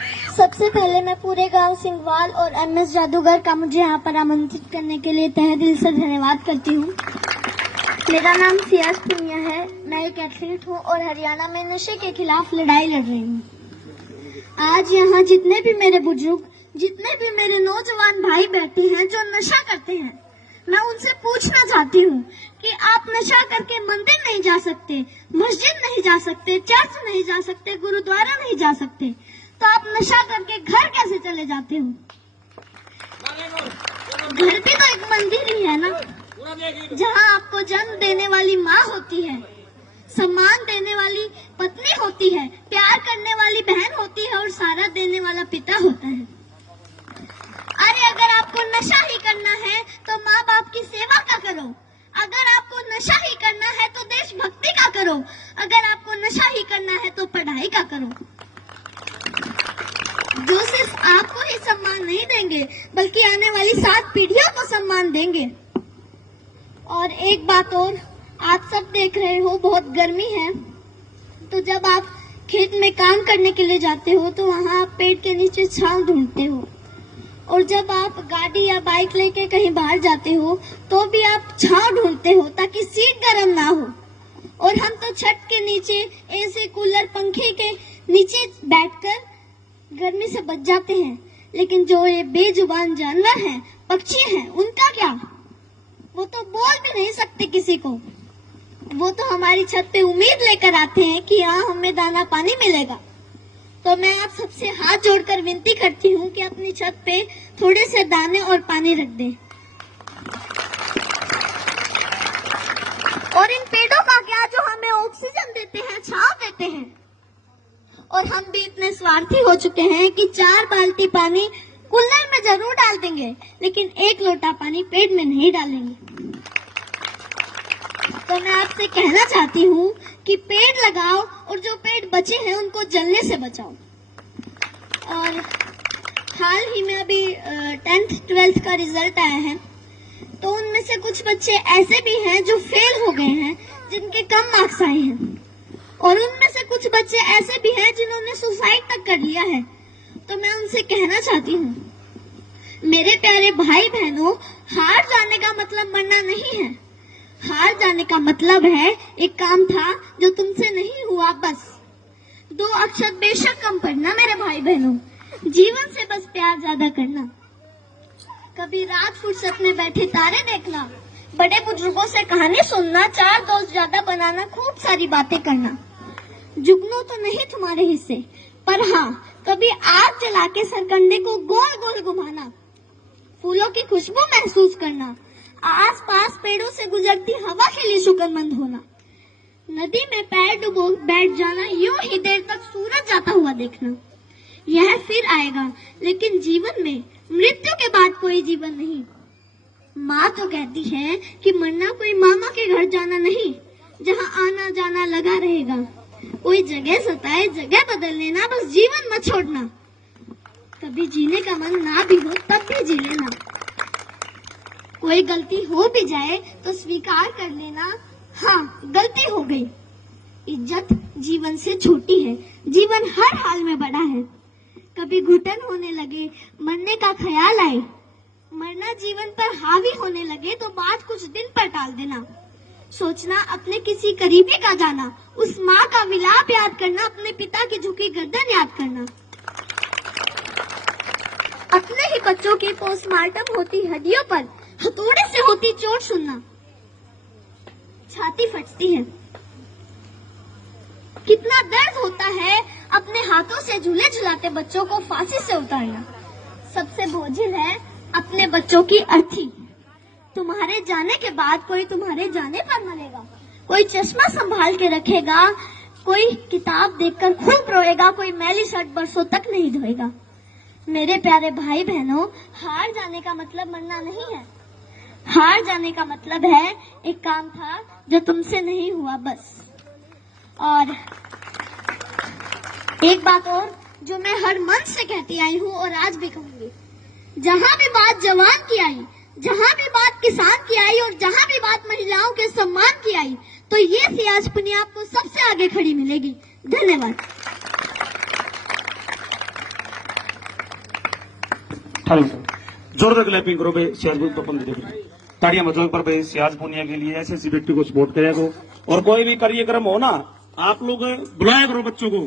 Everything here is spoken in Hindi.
सबसे पहले मैं पूरे गांव सिंघवाल और एमएस जादूगर का मुझे यहाँ पर आमंत्रित करने के लिए तहे दिल से धन्यवाद करती हूँ। मेरा नाम सियाज पुनिया है। मैं एक एथलीट हूँ और हरियाणा में नशे के खिलाफ लड़ाई लड़ रही हूँ। आज यहाँ जितने भी मेरे बुजुर्ग, जितने भी मेरे नौजवान भाई बैठे हैं जो नशा करते हैं, मैं उनसे पूछना चाहती हूँ कि आप नशा करके मंदिर नहीं जा सकते, मस्जिद नहीं जा सकते, चर्च नहीं जा सकते, गुरुद्वारा नहीं जा सकते, तो आप नशा करके घर कैसे चले जाते हो? घर भी तो एक मंदिर ही है ना, जहाँ आपको जन्म देने वाली माँ होती है, सम्मान देने वाली पत्नी होती है, प्यार करने वाली बहन होती है और सहारा देने वाला पिता होता है। अरे अगर आपको नशा ही करना है तो माँ बाप की सेवा का करो। अगर आपको नशा ही करना है तो देशभक्ति का करो। अगर आपको नशा ही करना है तो पढ़ाई का करो। जो सिर्फ आपको ही सम्मान नहीं देंगे बल्कि आने वाली 7 पीढ़ियों को सम्मान देंगे। और एक बात और, आप सब देख रहे हो बहुत गर्मी है, तो जब आप खेत में काम करने के लिए जाते हो तो वहाँ आप पेड़ के नीचे छांव ढूंढते हो, और जब आप गाड़ी या बाइक लेके कहीं बाहर जाते हो तो भी आप छांव ढूंढते हो ताकि सीट गर्म ना हो। और हम तो छत के नीचे एसी, कूलर, पंखे के नीचे बैठकर गर्मी से बच जाते हैं। लेकिन जो ये बेजुबान जानवर हैं, पक्षी हैं, उनका क्या? वो तो बोल भी नहीं सकते किसी को। वो तो हमारी छत पे उम्मीद लेकर आते हैं कि यहाँ हमें दाना पानी मिलेगा। तो मैं आप सबसे हाथ जोड़कर विनती करती हूँ कि अपनी छत पे थोड़े से दाने और पानी रख दें। और इन पेड़ों का क्या जो हमें ऑक्सीजन देते हैं, छांव देते हैं। और हम भी इतने स्वार्थी हो चुके हैं कि 4 बाल्टी पानी कूलर में जरूर डाल देंगे, लेकिन 1 लोटा पानी पेड़ में नहीं डालेंगे। तो मैं आपसे कहना चाहती हूँ कि पेड़ लगाओ और जो पेड़ बचे हैं उनको जलने से बचाओ। और हाल ही में अभी 10th 12th का रिजल्ट आया है, तो उनमें से कुछ बच्चे ऐसे भी हैं जो फेल हो गए हैं, जिनके कम मार्क्स आए हैं, और उनमें से कुछ बच्चे ऐसे भी हैं जिन्होंने सुसाइड तक कर लिया है। तो मैं उनसे कहना चाहती हूँ, मेरे प्यारे भाई बहनों, हार जाने का मतलब मरना नहीं है। हार जाने का मतलब है एक काम था जो तुमसे नहीं हुआ, बस 2 अक्षर बेशक कम पढ़ना मेरे भाई बहनों। जीवन से बस प्यार ज्यादा करना। कभी रात फुर्सत में बैठे तारे देखना, बड़े बुजुर्गों से कहानी सुनना, 4 दोस्त ज्यादा बनाना, खूब सारी बातें करना। जुगनू तो नहीं तुम्हारे हिस्से, पर हाँ कभी आग जला के सरकंडे को गोल गोल घुमाना, फूलों की खुशबू महसूस करना, आसपास पेड़ों से गुजरती हवा के लिए शुक्रमंद होना, नदी में पैर डुबो बैठ जाना, यूं ही देर तक सूरज जाता हुआ देखना। यह फिर आएगा, लेकिन जीवन में मृत्यु के बाद कोई जीवन नहीं। माँ तो कहती है कि मरना कोई मामा के घर जाना नहीं, जहाँ आना जाना लगा रहेगा। कोई जगह सताए जगह बदल लेना, बस जीवन मत छोड़ना। कभी जीने का मन ना भी हो तब भी जी लेना। कोई गलती हो भी जाए तो स्वीकार कर लेना, हाँ गलती हो गई। इज्जत जीवन से छोटी है, जीवन हर हाल में बड़ा है। कभी घुटन होने लगे, मरने का ख्याल आए, मरना जीवन पर हावी होने लगे तो बात कुछ दिन पर टाल देना। सोचना अपने किसी करीबी का जाना, उस माँ का विलाप याद करना, अपने पिता की झुकी गर्दन याद करना। अपने ही बच्चों की पोस्टमार्टम होती हड्डियों पर हथौड़े से होती चोट सुनना, छाती फटती है। कितना दर्द होता है अपने हाथों से झूले झुलाते बच्चों को फांसी से उतारना। सबसे बोझिल है अपने बच्चों की अर्थी। तुम्हारे जाने के बाद कोई तुम्हारे जाने पर मरेगा, कोई चश्मा संभाल के रखेगा, कोई किताब देखकर खूब रोएगा, कोई मैली शर्ट बरसों तक नहीं धोएगा। मेरे प्यारे भाई बहनों, हार जाने का मतलब मरना नहीं है। हार जाने का मतलब है एक काम था जो तुमसे नहीं हुआ, बस। और एक बात और जो मैं हर मन से कहती आई हूँ और आज भी कहूंगी, जहाँ भी बात जवान की आई, जहाँ भी बात किसान की आई और जहाँ भी बात महिलाओं के सम्मान की आई, तो ये सियाज पुनिया आपको सबसे आगे खड़ी मिलेगी। धन्यवाद। Thank you. जोरदार क्लैपिंग करो भाई सियाज को अपन देख रहे ताड़ियां बजाओ पर भाई सियाज पुनिया के लिए ऐसे व्यक्ति को सपोर्ट करेगा। और कोई भी कार्यक्रम हो ना आप लोग बुलाया करो बच्चों को।